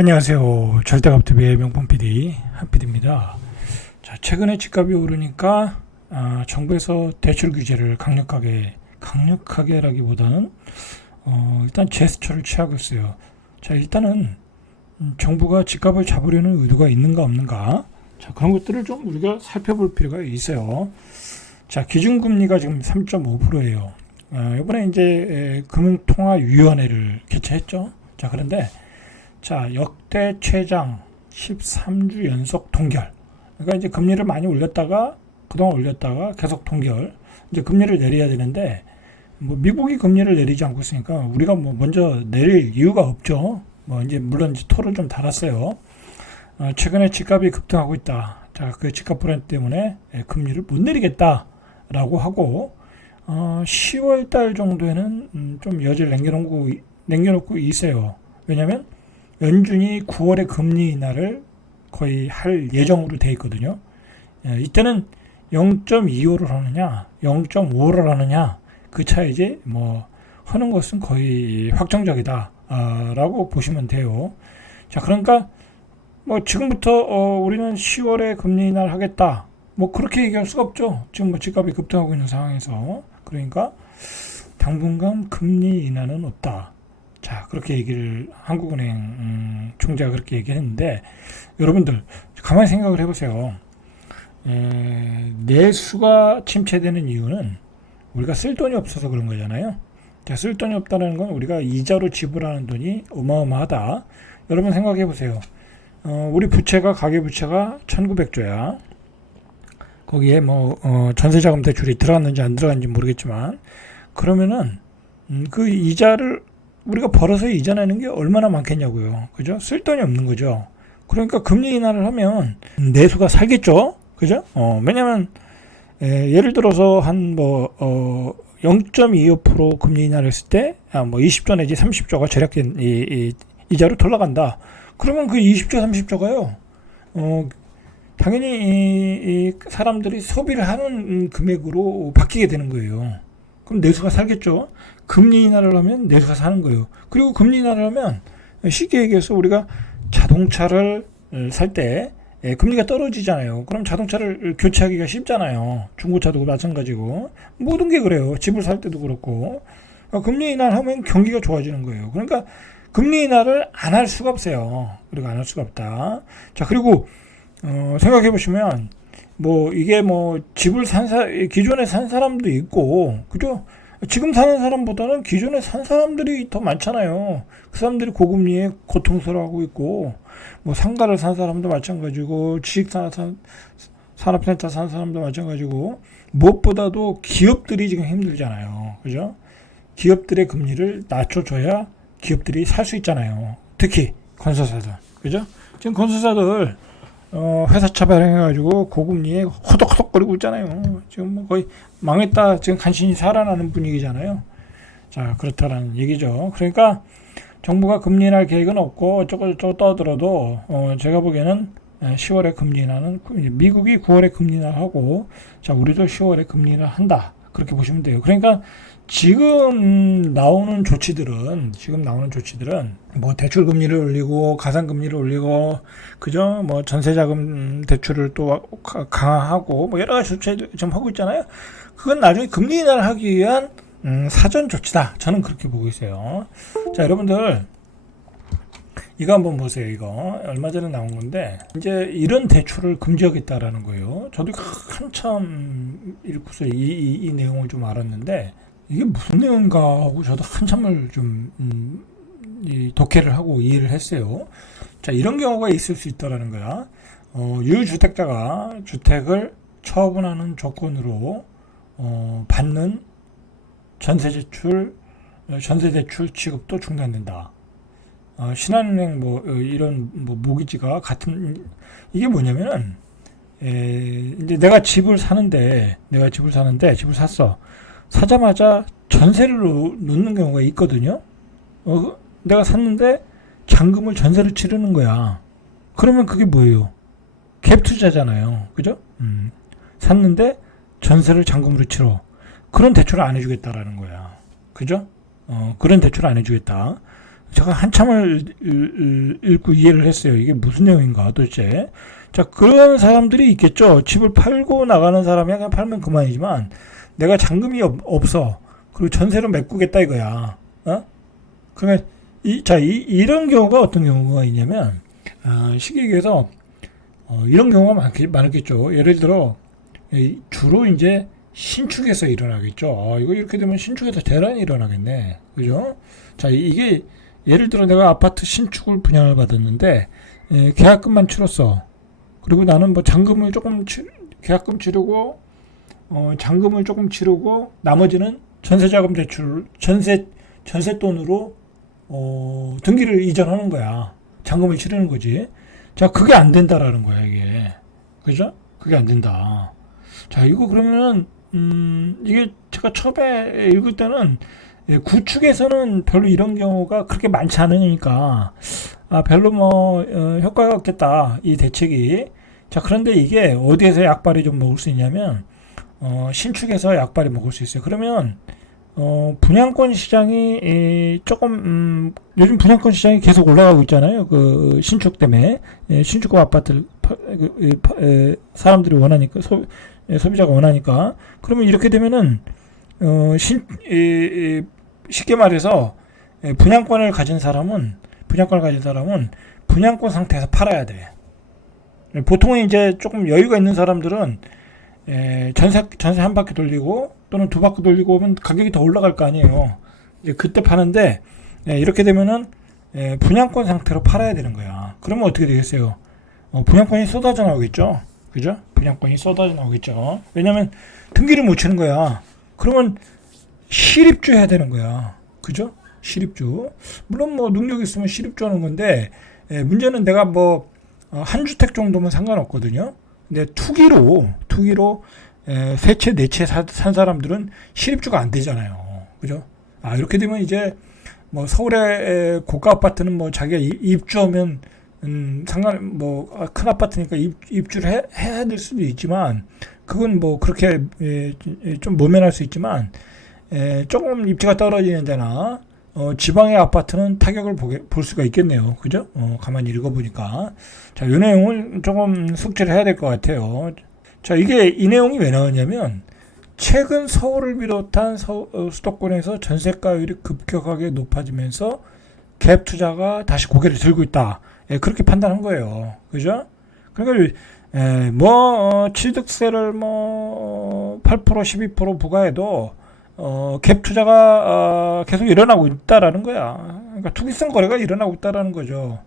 안녕하세요. 절대값TV의 명품 PD 한PD입니다. 자, 최근에 집값이 오르니까 정부에서 대출 규제를 강력하게라기보다는 일단 제스처를 취하고 있어요. 자, 일단은 정부가 집값을 잡으려는 의도가 있는가 없는가, 자, 그런 것들을 좀 우리가 살펴볼 필요가 있어요. 자, 기준금리가 지금 3.5%예요. 이번에 이제 금융통화위원회를 개최했죠. 자, 그런데 자, 역대 최장 13주 연속 동결. 그러니까 이제 금리를 많이 올렸다가 그동안 올렸다가 계속 동결. 이제 금리를 내려야 되는데 미국이 금리를 내리지 않고 있으니까 우리가 먼저 내릴 이유가 없죠. 이제 물론 이제 토를 좀 달았어요. 최근에 집값이 급등하고 있다. 자, 그 집값 불안 때문에 금리를 못 내리겠다라고 하고 10월 달 정도에는 좀 여지를 남겨놓고 있어요. 왜냐하면 연준이 9월에 금리 인하를 거의 할 예정으로 돼 있거든요. 이때는 0.25를 하느냐, 0.5를 하느냐, 그 차이지 하는 것은 거의 확정적이다 라고 보시면 돼요. 자, 그러니까 지금부터 우리는 10월에 금리 인하를 하겠다, 그렇게 얘기할 수가 없죠. 지금 집값이 급등하고 있는 상황에서. 그러니까 당분간 금리 인하는 없다. 자, 그렇게 얘기를 한국은행 총재가 그렇게 얘기했는데, 여러분들 가만히 생각을 해보세요. 내수가 침체되는 이유는 우리가 쓸 돈이 없어서 그런 거잖아요. 자, 쓸 돈이 없다는 건 우리가 이자로 지불하는 돈이 어마어마하다. 여러분 생각해 보세요. 우리 부채가, 가계부채가 1900조야. 거기에 전세자금 대출이 들어갔는지 안 들어갔는지 모르겠지만, 그러면은 그 이자를 우리가 벌어서 이자 내는 게 얼마나 많겠냐고요. 그죠? 쓸 돈이 없는 거죠. 그러니까 금리 인하를 하면 내수가 살겠죠. 그죠? 왜냐면 예를 들어서 한 0.25% 금리 인하를 했을 때 20조 내지 30조가 절약된 이자로 돌아간다. 그러면 그 20조 30조가요. 당연히 이 사람들이 소비를 하는 금액으로 바뀌게 되는 거예요. 그럼 내수가 살겠죠. 금리 인하를 하면 내수가 사는 거예요. 그리고 금리 인하를 하면 쉽게 얘기해서 우리가 자동차를 살 때 금리가 떨어지잖아요. 그럼 자동차를 교체하기가 쉽잖아요. 중고차도 마찬가지고 모든 게 그래요. 집을 살 때도 그렇고. 금리 인하를 하면 경기가 좋아지는 거예요. 그러니까 금리 인하를 안 할 수가 없어요. 그리고 안 할 수가 없다. 자, 그리고 생각해 보시면 이게 집을 기존에 산 사람도 있고, 그죠? 지금 사는 사람보다는 기존에 산 사람들이 더 많잖아요. 그 사람들이 고금리에 고통스러워하고 있고, 상가를 산 사람도 마찬가지고, 산업센터 산 사람도 마찬가지고, 무엇보다도 기업들이 지금 힘들잖아요. 그죠? 기업들의 금리를 낮춰줘야 기업들이 살 수 있잖아요. 특히 건설사들. 그죠? 지금 건설사들 회사 차별해가지고 고금리에 호덕호덕거리고 있잖아요. 지금 거의 망했다, 지금 간신히 살아나는 분위기잖아요. 자, 그렇다라는 얘기죠. 그러니까 정부가 금리 인하할 계획은 없고 어쩌고저쩌고 떠들어도 제가 보기에는 10월에 금리 인하는, 미국이 9월에 금리 인하를 하고, 자, 우리도 10월에 금리 인하를 한다, 그렇게 보시면 돼요. 그러니까 지금 나오는 조치들은 대출 금리를 올리고 가산 금리를 올리고, 그죠? 전세자금 대출을 또 강화하고 여러 가지 조치를 지금 하고 있잖아요. 그건 나중에 금리 인하를 하기 위한 사전 조치다. 저는 그렇게 보고 있어요. 자, 여러분들 이거 한번 보세요. 이거 얼마 전에 나온 건데, 이제 이런 대출을 금지하겠다라는 거예요. 저도 한참 읽고서 이 내용을 좀 알았는데, 이게 무슨 내용인가 하고 저도 한참을 좀 독해를 하고 이해를 했어요. 자, 이런 경우가 있을 수 있다라는 거야. 유주택자가 주택을 처분하는 조건으로 받는 전세대출 취급도 중단된다. 신한은행 이런 모기지가 같은, 이게 뭐냐면은 이제 내가 집을 사는데 집을 샀어. 사자마자 전세를 놓는 경우가 있거든요. 내가 샀는데 잔금을 전세를 치르는 거야. 그러면 그게 뭐예요? 갭 투자잖아요. 그죠? 샀는데 전세를 잔금으로 치러. 그런 대출을 안 해주겠다라는 거야. 그죠? 그런 대출을 안 해주겠다. 제가 한참을 읽고 이해를 했어요. 이게 무슨 내용인가 도대체. 자, 그런 사람들이 있겠죠. 집을 팔고 나가는 사람이 그냥 팔면 그만이지만 내가 잔금이 없어. 그리고 전세로 메꾸겠다 이거야. 어? 그러면 이런 경우가 어떤 경우가 있냐면 쉽게 얘기해서 이런 경우가 많겠죠. 예를 들어 주로 이제 신축에서 일어나겠죠. 이거 이렇게 되면 신축에서 대란이 일어나겠네. 그죠? 자, 이게 예를 들어 내가 아파트 신축을 분양을 받았는데 계약금만 치렀어. 그리고 나는 뭐 잔금을 조금 계약금 치르고 잔금을 조금 치르고 나머지는 전세자금 대출 전세 돈으로 등기를 이전하는 거야. 잔금을 치르는 거지. 자, 그게 안 된다라는 거야, 이게. 그죠? 그게 안 된다. 자, 이거 그러면은 이게 제가 처음에 읽을 때는 구축에서는 별로 이런 경우가 그렇게 많지 않으니까 별로 뭐 효과가 없겠다, 이 대책이. 자, 그런데 이게 어디에서 약발이 좀 먹을 수 있냐면 신축에서 약발이 먹을 수 있어요. 그러면 분양권 시장이 조금 요즘 분양권 시장이 계속 올라가고 있잖아요. 그 신축 때문에 신축과 아파트를 사람들이 원하니까 소비자가 원하니까. 그러면 이렇게 되면은 쉽게 말해서 분양권을 가진 사람은 분양권 상태에서 팔아야 돼. 보통은 이제 조금 여유가 있는 사람들은 전세 한 바퀴 돌리고 또는 두 바퀴 돌리고 오면 가격이 더 올라갈 거 아니에요. 이제 그때 파는데 이렇게 되면은 분양권 상태로 팔아야 되는 거야. 그러면 어떻게 되겠어요? 분양권이 쏟아져 나오겠죠. 그죠? 분양권이 쏟아져 나오겠죠. 왜냐면 등기를 못 치는 거야. 그러면 실입주 해야 되는 거야. 그죠? 실입주. 물론 뭐 능력 있으면 실입주 하는 건데 문제는 내가 뭐 한 주택 정도면 상관없거든요. 근데 투기로 세 채, 네 채 산 사람들은 실입주가 안 되잖아요. 그죠? 이렇게 되면 이제 뭐 서울의 고가 아파트는 뭐 자기가 입주하면 큰 아파트니까 입주를 해야 될 수도 있지만 그건 뭐 그렇게 좀 모면할 수 있지만 조금 입지가 떨어지는 데나 지방의 아파트는 타격을 볼 수가 있겠네요. 그죠? 가만히 읽어보니까. 자, 이 내용을 조금 숙지를 해야 될 것 같아요. 자, 이 내용이 왜 나왔냐면, 최근 서울을 비롯한 수도권에서 전세가율이 급격하게 높아지면서 갭 투자가 다시 고개를 들고 있다. 그렇게 판단한 거예요. 그죠? 그러니까, 취득세를 8%, 12% 부과해도 갭 투자가 계속 일어나고 있다라는 거야. 그러니까 투기성 거래가 일어나고 있다라는 거죠.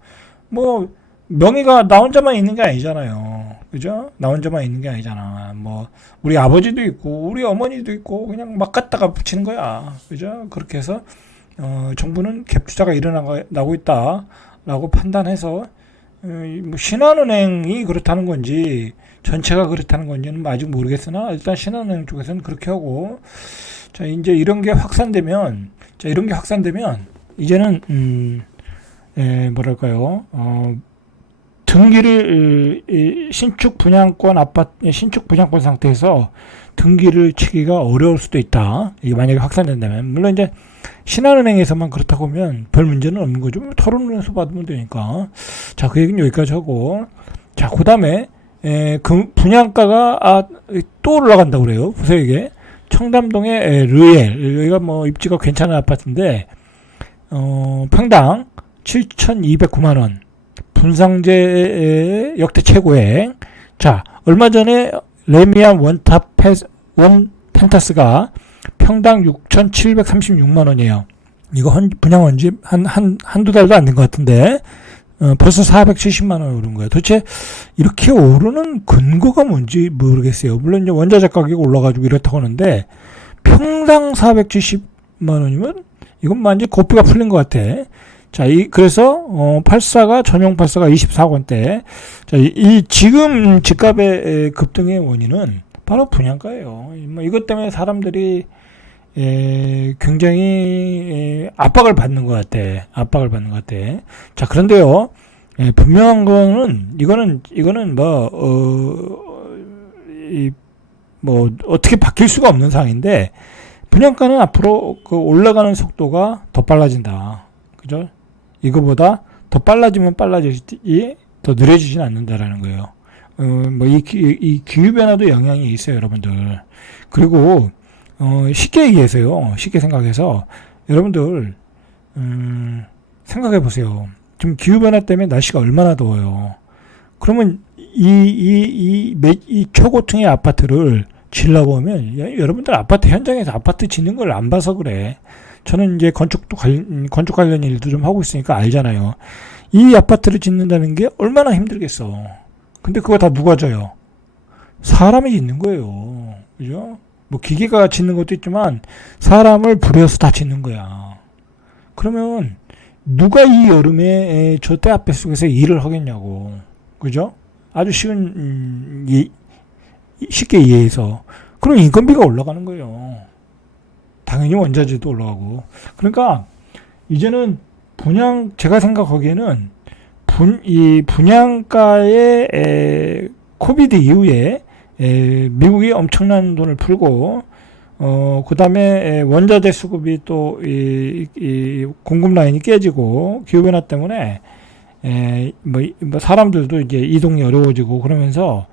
뭐 명의가 나 혼자만 있는 게 아니잖아요. 그죠? 나 혼자만 있는 게 아니잖아. 뭐 우리 아버지도 있고 우리 어머니도 있고 그냥 막 갖다가 붙이는 거야. 그죠? 그렇게 해서 정부는 갭 투자가 일어나고 있다라고 판단해서 뭐 신한은행이 그렇다는 건지 전체가 그렇다는 건지는 아직 모르겠으나 일단 신한은행 쪽에서는 그렇게 하고. 자, 이제 이런 게 확산되면 이제는 뭐랄까요? 등기를 신축 분양권 상태에서 등기를 치기가 어려울 수도 있다. 이게 만약에 확산된다면. 물론 이제 신한은행에서만 그렇다고 하면 별 문제는 없는 거죠. 토론에서 받으면 되니까. 자, 그 얘기는 여기까지 하고. 자, 그 다음에 그 분양가가 또 올라간다고 그래요. 보세요, 이게. 청담동의 르엘, 여기가 뭐 입지가 괜찮은 아파트인데 평당 7,209만 원, 분상제 역대 최고액. 자, 얼마 전에 레미안 원 펜타스가 평당 6,736만 원이에요. 이거 분양한 지 한두 달도 안 된 것 같은데 벌써 470만 원 오른 거예요. 도대체 이렇게 오르는 근거가 뭔지 모르겠어요. 물론 이제 원자재 가격이 올라가지고 이렇다고 하는데 평당 470만 원이면 이건 완전 고삐가 풀린 것 같아. 자, 그래서 전용 84가 24억 원대. 자, 지금 집값의 급등의 원인은 바로 분양가예요. 이것 때문에 사람들이 굉장히 압박을 받는 것 같아. 자, 그런데요, 분명한 거는 이거는 어떻게 바뀔 수가 없는 상황인데 분양가는 앞으로 그 올라가는 속도가 더 빨라진다. 그죠? 이거보다 더 빨라지면 빨라지지 더 느려지진 않는다라는 거예요. 이 기후변화도 영향이 있어요, 여러분들. 그리고 쉽게 얘기해서요, 쉽게 생각해서 여러분들 생각해 보세요. 지금 기후변화 때문에 날씨가 얼마나 더워요. 그러면 이 초고층의 아파트를 지으려고 하면, 여러분들 아파트 현장에서 아파트 짓는 걸 안 봐서 그래. 저는 이제 건축 관련 일도 좀 하고 있으니까 알잖아요. 이 아파트를 짓는다는 게 얼마나 힘들겠어. 근데 그거 다 누가 져요? 사람이 짓는 거예요. 그죠? 뭐 기계가 짓는 것도 있지만 사람을 부려서 다 짓는 거야. 그러면 누가 이 여름에 저 때 앞에 속에서 일을 하겠냐고. 그죠? 아주 쉽게 이해해서. 그럼 인건비가 올라가는 거예요. 당연히 원자재도 올라가고. 그러니까 이제는 제가 생각하기에는 이 분양가의 코비드 이후에 미국이 엄청난 돈을 풀고, 그 다음에 원자재 수급이 또 이 공급 라인이 깨지고 기후변화 때문에 뭐 사람들도 이제 이동이 어려워지고 그러면서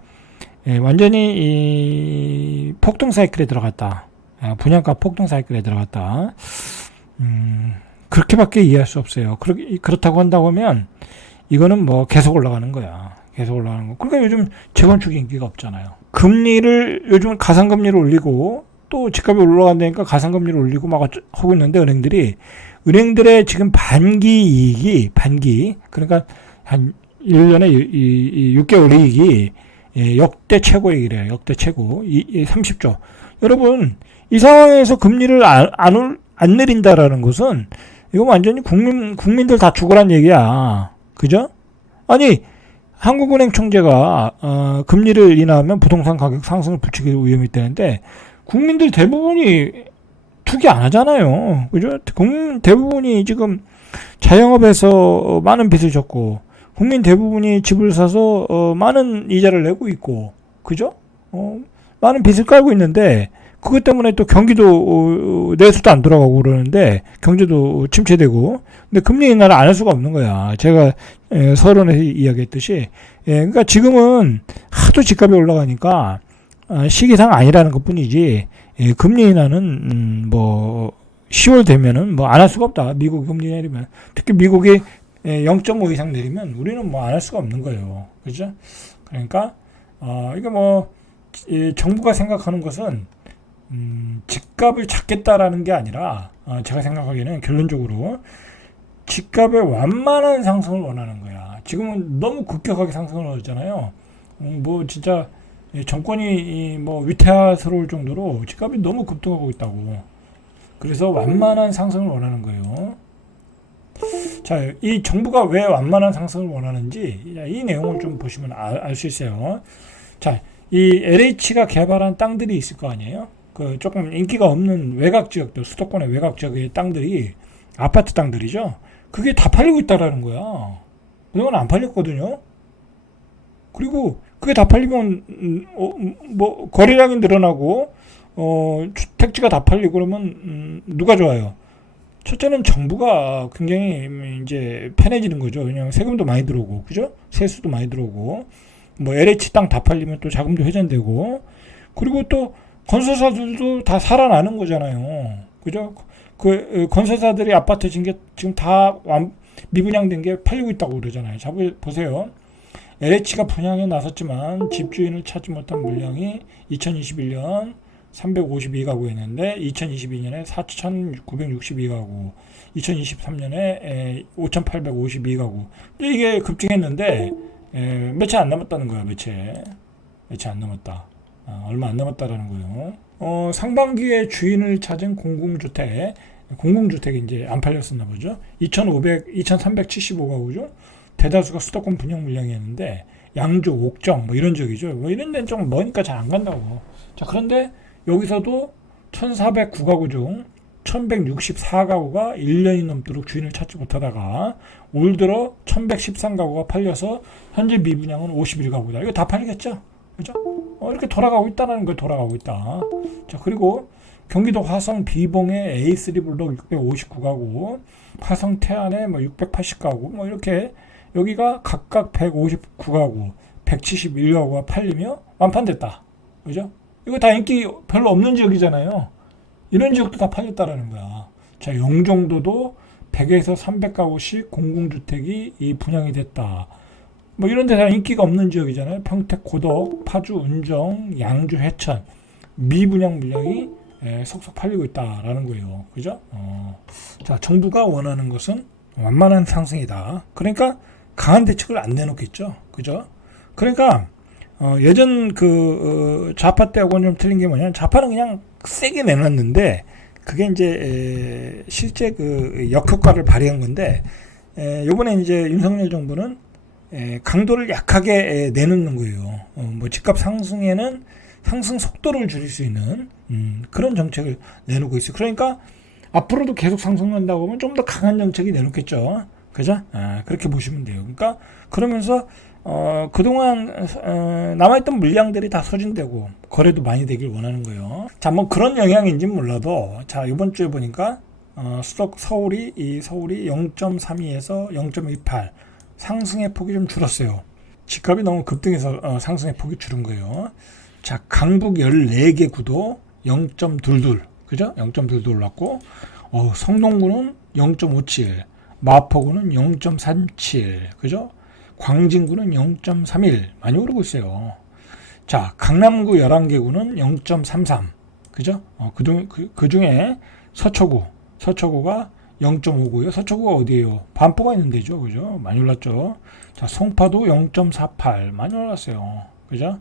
완전히 이 폭등 사이클에 들어갔다. 분양가 폭등 사이클에 들어갔다. 그렇게밖에 이해할 수 없어요. 그렇다고 한다고 하면 이거는 뭐 계속 올라가는 거야. 계속 올라가는 거. 그러니까 요즘 재건축 인기가 없잖아요. 요즘은 가상금리를 올리고 또 집값이 올라간다니까 가상금리를 올리고 막 하고 있는데, 은행들의 지금 반기 그러니까 한 1년에 6개월 이익이 역대 최고이래요. 역대 최고. 30조. 여러분, 이 상황에서 금리를 안 내린다라는 것은 이거 완전히 국민들 다 죽으란 얘기야. 그죠? 아니, 한국은행 총재가 금리를 인하하면 부동산 가격 상승을 부추길 위험이 있다는데 국민들 대부분이 투기 안 하잖아요. 그죠? 국민 대부분이 지금 자영업에서 많은 빚을 졌고, 국민 대부분이 집을 사서 많은 이자를 내고 있고, 그죠? 많은 빚을 깔고 있는데, 그것 때문에 또 경기도 내수도 안 돌아가고 그러는데, 경제도 침체되고, 근데 금리 인하를 안 할 수가 없는 거야. 제가 서론에서 이야기했듯이, 그러니까 지금은 하도 집값이 올라가니까 시기상 아니라는 것뿐이지, 금리 인하는 뭐 10월 되면은 뭐 안 할 수가 없다. 미국 금리 내리면, 특히 미국이 0.5 이상 내리면 우리는 뭐 안 할 수가 없는 거예요. 그죠? 그러니까 이게 뭐 정부가 생각하는 것은 집값을 잡겠다라는 게 아니라, 제가 생각하기에는 결론적으로 집값의 완만한 상승을 원하는 거야. 지금은 너무 급격하게 상승을 하잖아요. 뭐 진짜 정권이 뭐 위태스러울 정도로 집값이 너무 급등하고 있다고. 그래서 완만한 상승을 원하는 거예요. 자, 이 정부가 왜 완만한 상승을 원하는지 이 내용을 좀 보시면 알 수 있어요. 자, 이 LH가 개발한 땅들이 있을 거 아니에요? 그 조금 인기가 없는 외곽 지역들, 수도권의 외곽 지역의 땅들이 아파트 땅들이죠. 그게 다 팔리고 있다라는 거야. 그동안 안 팔렸거든요. 그리고 그게 다 팔리면 뭐 거래량이 늘어나고 주택지가 다 팔리고 그러면 누가 좋아요? 첫째는 정부가 굉장히 이제 편해지는 거죠. 그냥 세금도 많이 들어오고, 그죠? 세수도 많이 들어오고, 뭐 LH 땅 다 팔리면 또 자금도 회전되고, 그리고 또 건설사들도 다 살아나는 거잖아요. 그죠? 그 건설사들이 아파트 진 게 지금 다 미분양된 게 팔리고 있다고 그러잖아요. 자, 보세요. LH가 분양에 나섰지만 집주인을 찾지 못한 물량이 2021년 352가구였는데 2022년에 4,962가구, 2023년에 5,852가구. 이게 급증했는데 며칠 안 남았다는 거야. 며칠 안 남았다. 얼마 안 남았다라는 거예요. 상반기에 주인을 찾은 공공주택이 이제 안 팔렸었나 보죠. 2,375가구죠. 대다수가 수도권 분양 물량이었는데 양주, 옥정 뭐 이런 지역이죠. 뭐 이런 데는 좀 머니까 잘 안 간다고. 자, 그런데 여기서도 1,409가구 중 1,164가구가 1년이 넘도록 주인을 찾지 못하다가 올 들어 1,113가구가 팔려서 현재 미분양은 51가구다. 이거 다 팔리겠죠? 그죠? 이렇게 돌아가고 있다는 걸 돌아가고 있다. 자, 그리고 경기도 화성 비봉의 A3 블록 659가구, 화성 태안에 뭐 680가구 뭐 이렇게 여기가 각각 159가구, 171가구가 팔리며 완판됐다. 그죠? 이거 다 인기 별로 없는 지역이잖아요. 이런 지역도 다 팔렸다라는 거야. 자, 영종도도 100에서 300가구씩 공공주택이 이 분양이 됐다. 뭐 이런 데 다 인기가 없는 지역이잖아요. 평택, 고덕, 파주, 운정, 양주, 해천 미분양 물량이 속속 팔리고 있다라는 거예요. 그죠? 자, 정부가 원하는 것은 완만한 상승이다. 그러니까 강한 대책을 안 내놓겠죠. 그죠? 그러니까 예전 그 좌파 때하고는 좀 틀린 게 뭐냐면 좌파는 그냥 세게 내놨는데 그게 이제 실제 그 역효과를 발휘한 건데 요번에 이제 윤석열 정부는 강도를 약하게 내놓는 거예요. 뭐 집값 상승에는 상승 속도를 줄일 수 있는 그런 정책을 내놓고 있어요. 그러니까 앞으로도 계속 상승한다고 하면 좀 더 강한 정책이 내놓겠죠. 그죠? 그렇게 보시면 돼요. 그러니까 그러면서 그동안 남아있던 물량들이 다 소진되고 거래도 많이 되길 원하는 거예요. 자, 뭐 그런 영향인지는 몰라도 자, 이번 주에 보니까 수도 서울이 0.32에서 0.28 상승의 폭이 좀 줄었어요. 집값이 너무 급등해서 상승의 폭이 줄은 거예요. 자, 강북 14개 구도 0.22 그죠? 0.22 올랐고 성동구는 0.57 마포구는 0.37 그죠? 광진구는 0.31 많이 오르고 있어요. 자, 강남구 11개구는 0.33 그죠? 그 중에 서초구가 0.59요. 서초구가 어디예요? 반포가 있는 데죠. 그죠? 많이 올랐죠. 자, 송파도 0.48 많이 올랐어요. 그죠?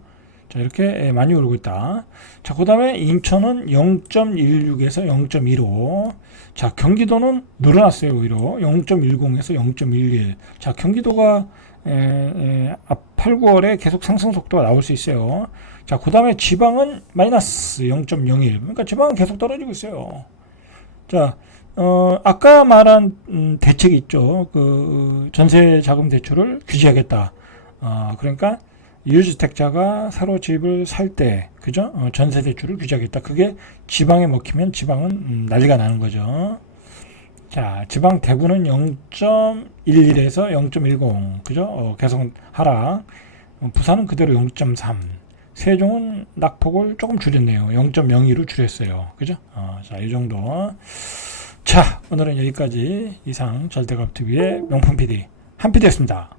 자, 이렇게 많이 오르고 있다. 자, 그 다음에 인천은 0.16에서 0.15. 자, 경기도는 늘어났어요. 오히려 0.10에서 0.11. 자, 경기도가 8, 9월에 계속 상승 속도가 나올 수 있어요. 자, 그 다음에 지방은 마이너스 0.01. 그러니까 지방은 계속 떨어지고 있어요. 자, 아까 말한 대책이 있죠. 그 전세 자금 대출을 규제하겠다. 그러니까 유주택자가 새로 집을 살 때, 그죠? 전세 대출을 규제하겠다. 그게 지방에 먹히면 지방은 난리가 나는 거죠. 자, 지방 대구는 0.11에서 0.10, 그죠? 계속 하락. 부산은 그대로 0.3. 세종은 낙폭을 조금 줄였네요. 0.02로 줄였어요. 그죠? 자, 이 정도. 자, 오늘은 여기까지 이상 절대값TV의 명품 PD 한 PD였습니다.